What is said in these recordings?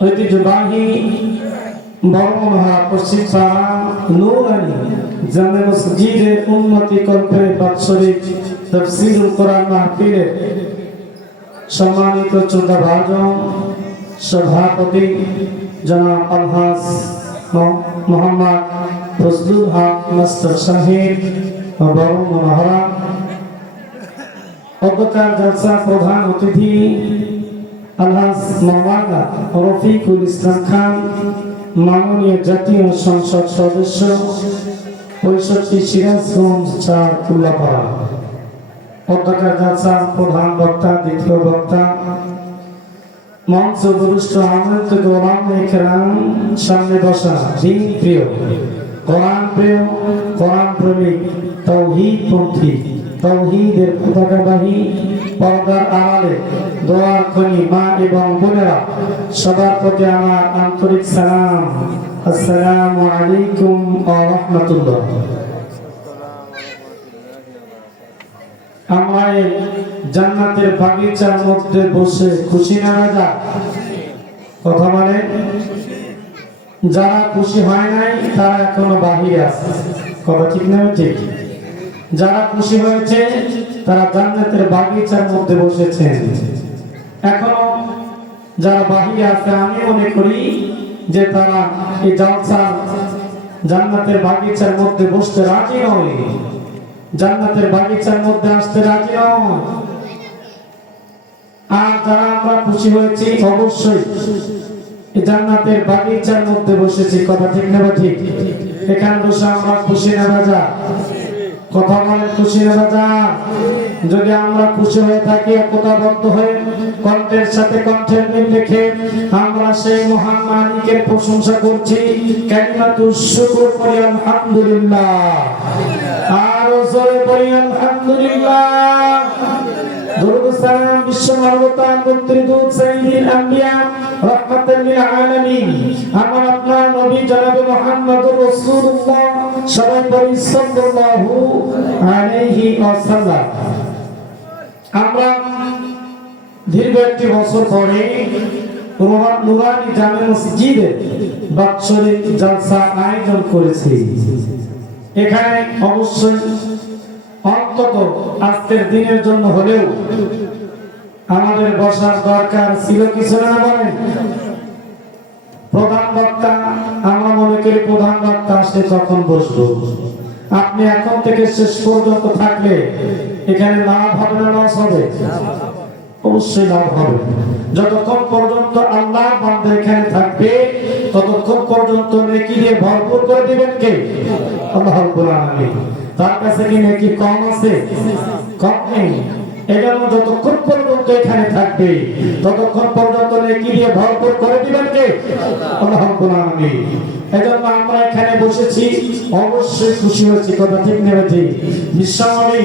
ঐতিহ্যবাহী বড়মহা পশ্চিম পাড়া নুরানি জামে মসজিদের উন্নতি কল্পে বাৎসরিক তাফসীরুল কোরআন মাহফিলে সম্মানিত শ্রদ্ধাভাজন সভাপতি জনাব আলহাজ মোহাম্মদ ফজলুল হক মাস্টার সাহেব বড় মনোহরা অধ্যক্ষার জলসা প্রধান অতিথি আলহাজ মাওলানা রফিকুল ইসলাম খান মাননীয় জাতীয় সংসদ সদস্য 65 সিরাজগঞ্জ 4 কুল্লাপাড়া অধ্যক্ষার জলসার প্রধান বক্তা দ্বিতীয় বক্তা মঞ্চ বরিষ্ঠ আমন্ত্রিত ওলামায়ে কেরাম সামনে বসা দিন প্রিয় কোরআন প্রেমিক তাওহীদ পন্থী তাওহীদের পতাকাবাহী পর্দার আড়ালে দোয়ার খনি মা এবং বোনেরা সবার প্রতি আমার আন্তরিক সালাম। আসসালামু আলাইকুম ওয়া রাহমাতুল্লাহ। আমরা জান্নাতের বাগিচার মধ্যে বসে খুশি না রাজা কথা বলে, যারা খুশি হয় নাই তারা এখনো বাহিরে আছে, কথা ঠিক না? ঠিক। যারা খুশি হয়েছে তারা জান্নাতের বাগিচার মধ্যে বসেছেন। এখনো যারা বাহিরে আছে আমি মনে করি যে তারা এই জলসা জান্নাতের বাগিচার মধ্যে বসতে রাজি নয়, জান্নাতের বাগিচার মধ্যে আসতে রাজি নয়। আর যারা আমরা খুশি হয়েছি অবশ্যই জান্নাতের বাগিচার মধ্যে বসেছি, কথা ঠিক না? ঠিক। এখানে বসে আমরা খুশি না বাজা কথা বলেন, খুশি না বাজা? যদি আমরা খুশি হয়ে থাকি একতাবদ্ধ হয়ে কণ্ঠের সাথে কণ্ঠের মিল রেখে আমরা সেই মহান মালিকের প্রশংসা করছি, কালিমাতুশ শুকর করি আলহামদুলিল্লাহ, আর জোরে বলি আলহামদুলিল্লাহ। দরুদ সালাম বিশ্ব মানবতার মুক্তিদূত সাইয়্যিদুল আম্বিয়া রাহমাতুল লিল আলামিন আমার আপনার নবী জনাব মুহাম্মদুর রাসূলুল্লাহ সবাই বলি সাল্লাল্লাহু আলাইহি ওয়াসাল্লাম। আমরা দীর্ঘ একটি বছর পরে নুরানি জামে মসজিদে বাৎসরিক জলসা আয়োজন করেছি। এখানে অবশ্যই অন্তত আজকের দিনের জন্য হলেও আমাদের বসার দরকার ছিল, কিছু না বলেন? প্রধান বক্তা আমরা মনে করি প্রধান বক্তা আসলে তখন বসবো। আপনি এখন থেকে শেষ পর্যন্ত থাকলে এখানে লাভ হবে না লস হবে? অবশ্যই লাভ হবে। যতক্ষণ পর্যন্ত আল্লাহর বান্দা এখানে থাকবে ততক্ষণ পর্যন্ত নেকি দিয়ে ভরপুর করে দিবেন কে? আল্লাহ রাব্বুল আলামিন। তার কাছে কি নেকি কম আছে? কম নেই। এজন্য যতক্ষণ পর্যন্ত এখানে থাকবে ততক্ষণ পর্যন্ত নেকি দিয়ে ভরপুর করে দিবেন কে? আল্লাহ রাব্বুল আলামিন। এজন্য আমরা এখানে বসেছি, অবশ্যই খুশি হয়েছি, কথা ঠিক নেবে ঠিক। বিশ্বনবী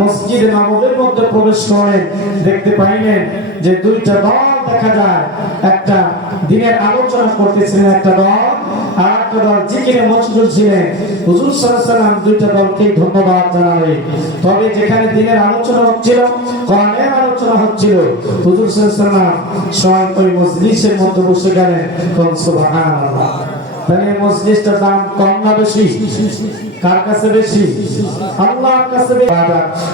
মসজিদে নববীর মধ্যে প্রবেশ করেন, দেখতে পাইলেন যে দুইটা দল দেখা যায়, একটা দিনের আলোচনা করতেছিলেন একটা দল, আর একটা দল জিকিরে মশগুল ছিলেন। হুজুর সাল্লাল্লাহু আলাইহি ওয়াসাল্লাম দুইটা দলকে ধন্যবাদ জানালেন। তবে যেখানে দিনের আলোচনা হচ্ছিল, কোরআনের আলোচনা হচ্ছিল, হুজুর সাল্লাল্লাহু আলাইহি ওয়াসাল্লাম স্বয়ং ওই মজলিসের মধ্যে বসে গেলেন। সুবহানাল্লাহ। তাহলে মজলিসটার দাম কম না বেশি? কার কাছে বেশি? আল্লাহর কাছে।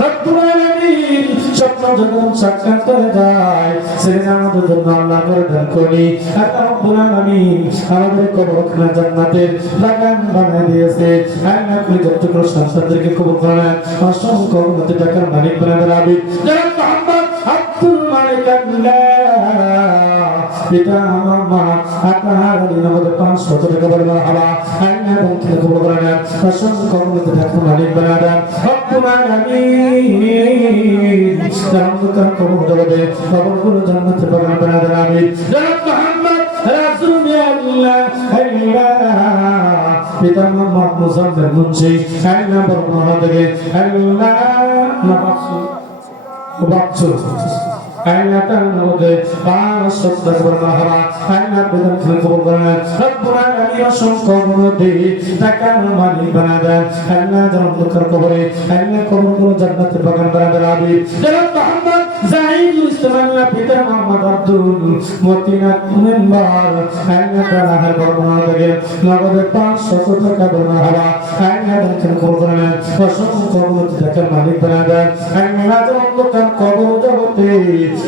রব্বুল আলামিন স্বপ্ন যখন সাক্ষাৎ করে যায় সেটা আমাদের জন্য আল্লাহ করে দান করি। আর রব্বুল আলামিন আমাদের কবরখানা জান্নাতের বাগান বানিয়ে দিয়েছে। আল্লাহ আপনি যতটুকু সন্তানদেরকে কবুল করেন, অসংখ্য উম্মতের টাকার মালিক বানাবেন। আমিন। জনাব মুহাম্মদ আব্দুল মালিক পিতা আমার মা আপনার আমাদের 500 টাকা বলে মারহাবা। আল্লাহ বলতে কবুল করেন, অসংখ্য উম্মতের টাকার মালিক বানাবেন। রব্বুল আলামিন জান্নাতের কবর দেবে, কবরগুলো জান্নাতের বাগান বানাবেন। আমিন। জনাব মুহাম্মদ রাসূলুল্লাহ পিতা মোহাম্মদ মুজাম্মিল মুন্সি আল্লাহ বর্ণনা দেবে। আল্লাহ নবাসী বাচ্চু আল্লাহ তাআলা আমাদের 500 টাকা মারহাবা। আল্লাহ বেদন খান কবুল করেন। রব্বুল আলামিন অসংখ্য গুণে টাকার মালিক বানাবেন। আল্লাহ জান্নাতের কবরে, আল্লাহ কবরগুলো জান্নাতের বাগান বানাবেন। আমিন। জনাব মুহাম্মদ জাহিদুল ইসলাম পিতা মোহাম্মদ আব্দুল মতিনা মেম্বার আইনা তারা বর্ণনা থেকে নগদে 500 টাকা বর্ণনা হওয়া আইনা দেখেন কবরের অসংখ্য কবরতে দেখেন মালিক বানায় দেন আইনা রাজার অন্ধকার কবর জগতে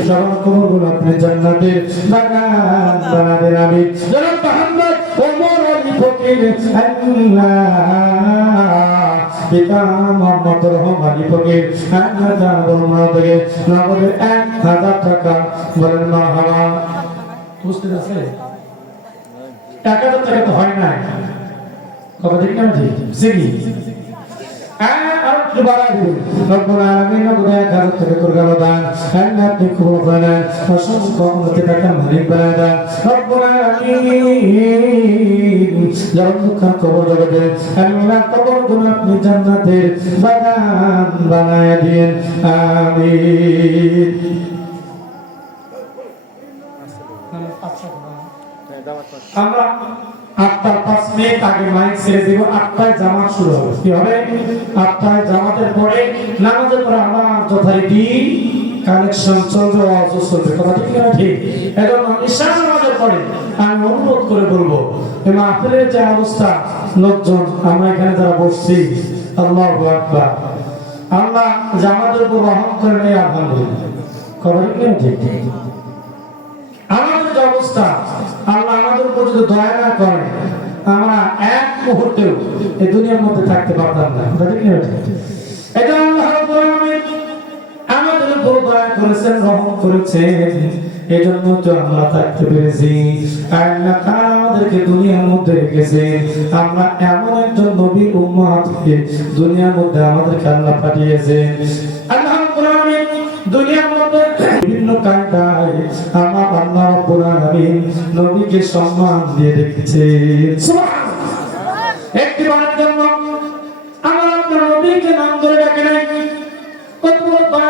সবার কবরগুলো আপনি জান্নাতের বাগান বানায় দেন আমি জনাব মোহাম্মদ ওমর আলী ফকির আইনা পিতা মোহাম্মদ রহমান আলী ফকির আইনা তারা বর্ণনা থেকে নগদে 1000 টাকা বলেন মারহাবা বুঝতে আছে টাকা তো টাকা তো হয় না কথা ঠিক না ঠিক সিগি আর দুবারা দিন রব্বুল আলামিন নগদে 1000 টাকা করে দান আল্লাহ আপনি কবুল করেন অসংখ্য উন্নতি টাকা মালিক বানায় দেন রব্বুল আলামিন যারা কবর জগতে আল্লাহ কবর গুলো আপনি জান্নাতের বাগান বানায় দিন আমিন আমরা 8:05 মিনিট আগে মাইক ছেড়ে দিব 8টায় জামাত শুরু হবে কি হবে 8টায় জামাতের পরে নামাজের পরে আমার যথারীতি কানেকশন চলবে ওয়াজ চলবে কথা ঠিক না ঠিক এজন্য ঈশা নামাজের পরে আমি অনুরোধ করে বলবো এই মাহফিলের যে অবস্থা লোকজন আমরা এখানে যারা বসছি আল্লাহু আকবার আল্লাহ জামাতের উপর রহম করে নেই আলহামদুলিল্লাহ কথা ঠিক না ঠিক আমাদের যে অবস্থা আল্লাহ আমাদের উপর যদি দয়া না করেন আমরা এক মুহূর্তেও এই দুনিয়ার মধ্যে থাকতে পারতাম না ঠিক না এটা আল্লাহ রাব্বুল আলামিন আমাদের উপর দয়া করেছেন রহম করেছেন এজন্য তো আমরা থাকতে পেরেছি আল্লাহ তাআলা আমাদেরকে দুনিয়ার মধ্যে রেখেছেন আমরা এমন একজন নবী উম্মতকে দুনিয়ার মধ্যে আমাদেরকে আল্লাহ পাঠিয়েছেন আল্লাহ রাব্বুল আলামিন দুনিয়ার মধ্যে বিভিন্ন কায়দায় আমার আল্লাহ রাব্বুল আলামিন নবীকে সম্মান দিয়ে রেখেছেন সুবহানাল্লাহ একটিবারের জন্য আমার আপনার নবীকে নাম ধরে ডাকে নাই কত বড়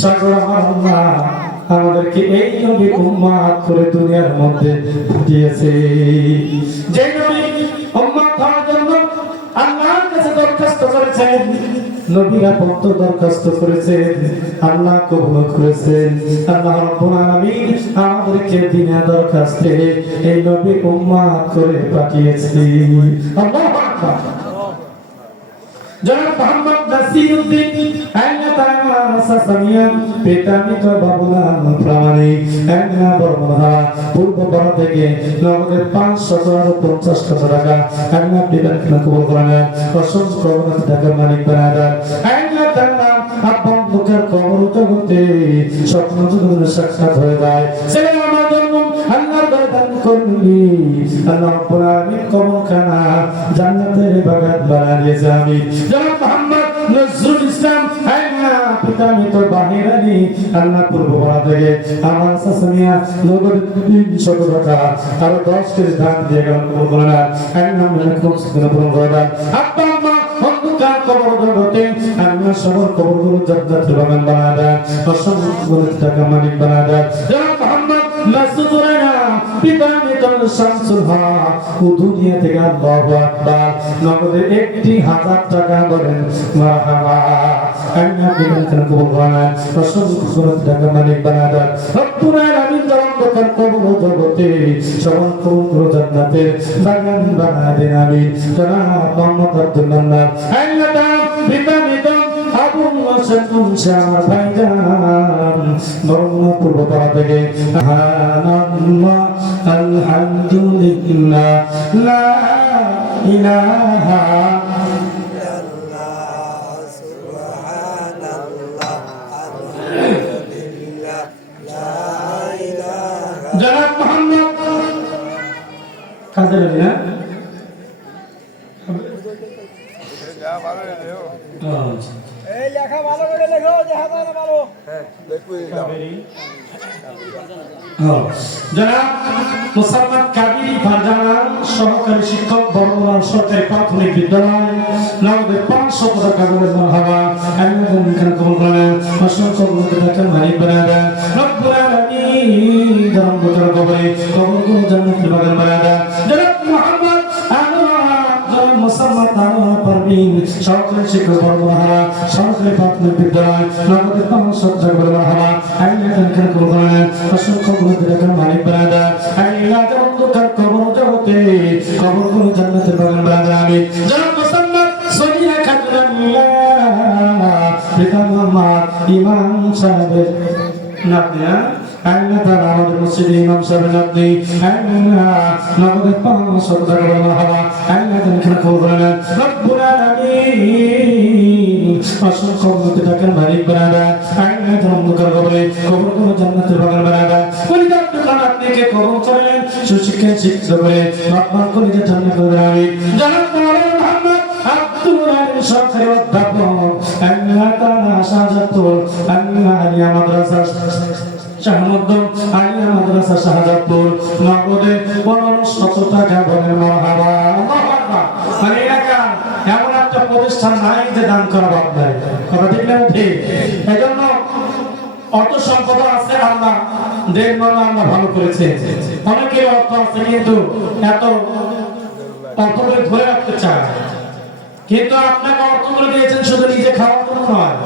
সাগর আমার আল্লাহ আমাদেরকে এই নবী উম্মত করে দুনিয়ার মধ্যে পাঠিয়েছে যে নবী উম্মত হওয়ার জন্য আল্লাহর কাছে দরখাস্ত করেছেন নবীরা কত দরখাস্ত করেছেন আল্লাহ কবুল করেছেন আল্লাহ রাব্বুল আলামিন আমাদেরকে বিনা দরখাস্তে এই নবী উম্মত করে পাঠিয়েছে আল্লাহু আকবার জনাব মোহাম্মদ নাসিরউদ্দিন আইনা তাআলা সাসামিয়া পিতামিত বাবুলা প্রামাণিক একনা বর্মহা পূর্ব পাড়া থেকে নগদের 550 টাকা একনা পিতাকে কবুল করেন অসংখ্য টাকা মালিক বানায় দেন আইনা তাআলা আপন দুঃখের কবর জগতে স্বপ্ন জগতের সাক্ষাৎ হয়ে যায় ছেলে আমার জন্য আল্লাহর দান করলি আল্লাহ রাব্বুল আলামিন কবরখানা জান্নাতের বাগান বানিয়ে দিয়েছে আমি জনাব মোহাম্মদ নজরুল ইসলাম আইনা পিতামিত বাহিরানি আল্লাহ পূর্ব পাড়া থেকে আমার সাসামিয়া নগদ 300 টাকা আর 10 কেজি ধান দিয়ে গেল কবুল করেন আইনা মনে খুব সুন্দর পূরণ করে দেন আব্বা আম্মা অন্ধকার কবর জগতে আল্লাহ সবার কবরগুলো জান্নাতের বাগান বানিয়ে দেন অসংখ্য টাকা মালিক বানিয়ে দেন জনাব মোহাম্মদ মাসুদ রানা পিতামিত শামসুল হক ও দুনিয়া থেকে আল্লাহু আকবার নগদে 1000 টাকা বলেন মারহাবা আল্লাহ বিধান কবুল করেন অসংখ্য টাকা মালিক বানিয়ে দেন রব্বুল আলামিন অন্ধকার কবর জগতে সবার কবর জান্নাতের বাগান বানিয়ে দেন আমি জনাব মোহাম্মদ আব্দুল মান্নান আল্লাহ পিতামিত আবু ওয়াসাতুম শামা ভাইজান বরুণা পূর্ব পাড়া থেকে সুবহানাল্লাহ আলহামদুলিল্লাহ লা ইলাহা ইল্লাল্লাহ সুবহানাল্লাহ আলহামদুলিল্লাহ লা ইলাহা জনাব মোহাম্মদ কাদের না এই লেখা ভালো করে লেখো যে হাতে ভালো হ্যাঁ দেখুই জনাব মুসাম্মদ কাদির ফারজানা সহকারী শিক্ষক বর্তমান সরকারি প্রাথমিক বিদ্যালয় নগদে 500 টাকা করে মারহাবা আল্লাহ মুখান কবুল করেন অসংখ্য টাকা মালিক বানায় দেন রব্বুল আলামিন জান্নাতুল কবরে কবরগুলো জান্নাতুল বাগান বানায় দেন জনাব মুহাম্মদ আনোয়ার জনাব মুসাম্মদ তানোয়ার পারভিন সরকারি শিক্ষক বর্গ মারহাবা সরকারি প্রাথমিক বিদ্যালয় নগদের পাঁচ সজ্জা করে মারহাবা আল্লাহ তাআলা কবুল করেন অসংখ্য গুণের মালিক বানাদা আল্লাহ অন্ধকার কবর জগতে কবরগুলো জান্নাতের বাগান বানাদা আমিন জনাব মুসাম্মদ সোনিয়া খাতুনাল্লাহ পিতা মোহাম্মদ ইমাম সাহেবের নাতনিয়া আল্লাহ তাআলা আমাদের মসজিদে ইমাম সাহেবের নাতনি আল্লাহ নগদের পাঁচ সজ্জা করে মারহাবা আল্লাহ তাআলা কবুল করেন রব্বুল আলামিন অসংখ্য গুণের মালিক বানাদা আল্লাহ তাআলা অন্ধকার কবরে কবরগুলো জান্নাতের বাগান বানাদা আপনিকে কবুল করেন সুশিক্ষা শিক্ষিত করে রহমান কলিজা জান্নাত করে আমিন জনাব মাওলানা মুহাম্মদ আব্দুল আলিম সরকারি অধ্যাপক আল্লাহ তাআলা শাহজাদপুর আল্লাহ আলিয়া মাদ্রাসা শাহমুদ্দিন আলিয়া মাদ্রাসা শাহজাদপুর নগদে 1500 টাকা বলেন মারহাবা আল্লাহু আকবার মানে এলাকা এমন একটা প্রতিষ্ঠান নাই যে দান করা বাদ নাই কথা ঠিক না ঠিক এজন্য অর্থ সম্পদ আছে আল্লাহ দেনমালা আল্লাহ ভালো করেছে অনেকের অর্থ আছে কিন্তু এত অর্থগুলো ধরে রাখতে চায় কিন্তু আপনাকে অর্থগুলো দিয়েছেন শুধু নিজে খাওয়ার জন্য নয়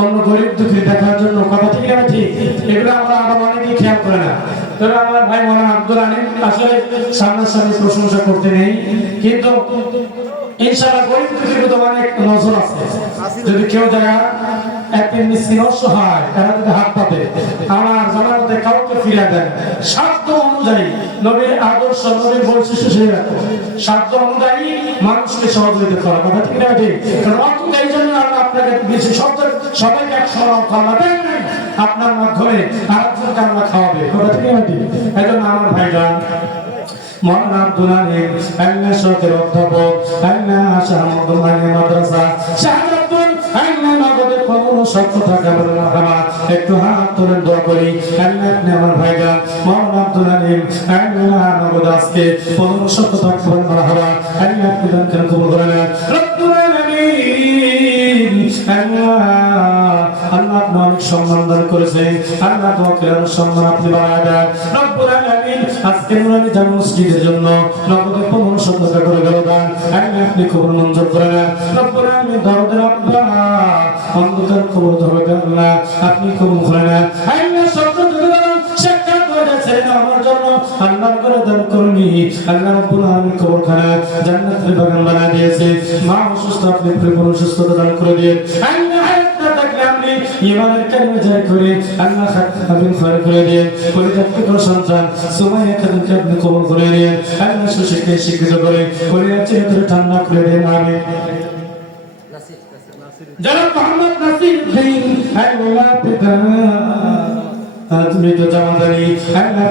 অন্য গরিব দুঃখী দেখার জন্য কথা ঠিক না ঠিক এগুলো আমরা আবার অনেকেই খেয়াল করে না তবে আমার ভাই মাওলানা আব্দুল আলিম আসলে সামনাসামনি প্রশংসা করতে নেই কিন্তু ইনশাআল্লাহ গরিব দুঃখীর তো অনেক নজর আছে যদি কেউ দেখা একদিন মিসকিন অসহায় তারা যদি হাত পাতে আমার জানার মধ্যে কাউকে ফিরে দেন সাধ্য অনুযায়ী নবীর আদর্শ নবীর বৈশিষ্ট্য সেই রাখো সাধ্য অনুযায়ী মানুষকে সহযোগিতা করা কথা ঠিক না ঠিক কারণ অর্থ এই জন্য আল্লাহ আপনাকে বেশি সবাইকে একসঙ্গে খাওয়া দেন আপনার মাধ্যমে আরেকজনকে আল্লাহ খাওয়াবে কথা ঠিক না ঠিক এই জন্য আমার ভাইজান মাওলানা আব্দুল আলিম আল্লাহ সরকারি অধ্যাপক আল্লাহ শাহমুদ্দিন আলিয়া মাদ্রাসা শাহজাদপুর আল্লাহ নগদে 1500 টাকা বলে মারহাবা একটু হাত তুলে দোয়া করি আল্লাহ আপনি আমার ভাইজান মাওলানা আব্দুল আলিম আল্লাহ নগদ আজকে 1500 টাকা বলে মারহাবা আল্লাহ আপনি দান কবুল করেন রব্বুল আলামিন আল্লাহ আপনি অনেক সম্মান দান করেছেন আল্লাহ তোমাকে সম্মান আপনি বাড়ায় দেন রব্বুল আলামিন আজকে নুরানি জামে মসজিদের জন্য নগদে 1500 টাকা করে গেল দান আল্লাহ আপনি কবুল মঞ্জুর করে নেন রব্বুল আলামিন দরদের আব্বা অন্ধকার কবর ধরে আল্লাহ আপনি কবুল করে নেন আল্লাহ সত্য যুগে সাক্ষাৎ হয়েছে আমার জন্য আল্লাহ করে দান করুনি আল্লাহ রব্বুল আলামিন কবর খানা জান্নাতের বাগান বানিয়ে দিয়েছে মা অসুস্থ আপনি পরিপূর্ণ সুস্থতা দান করে দিন আল্লাহ ইমানের কালিমা জারি করে আল্লাহ খাতিম ফার করে দিয়ে পরিত্যক্ত সন্তান সুমাইয়া খাতুনকে আপনি কবুল করে নিন আল্লাহ সুশিক্ষায় শিক্ষিত করে পরিবার চিরতরে ঠান্ডা করে দেন আমিন জনাব মোহাম্মদ নাসির উদ্দিন আল্লাহ পিতা আজমি তো জামাদারি আল্লাহ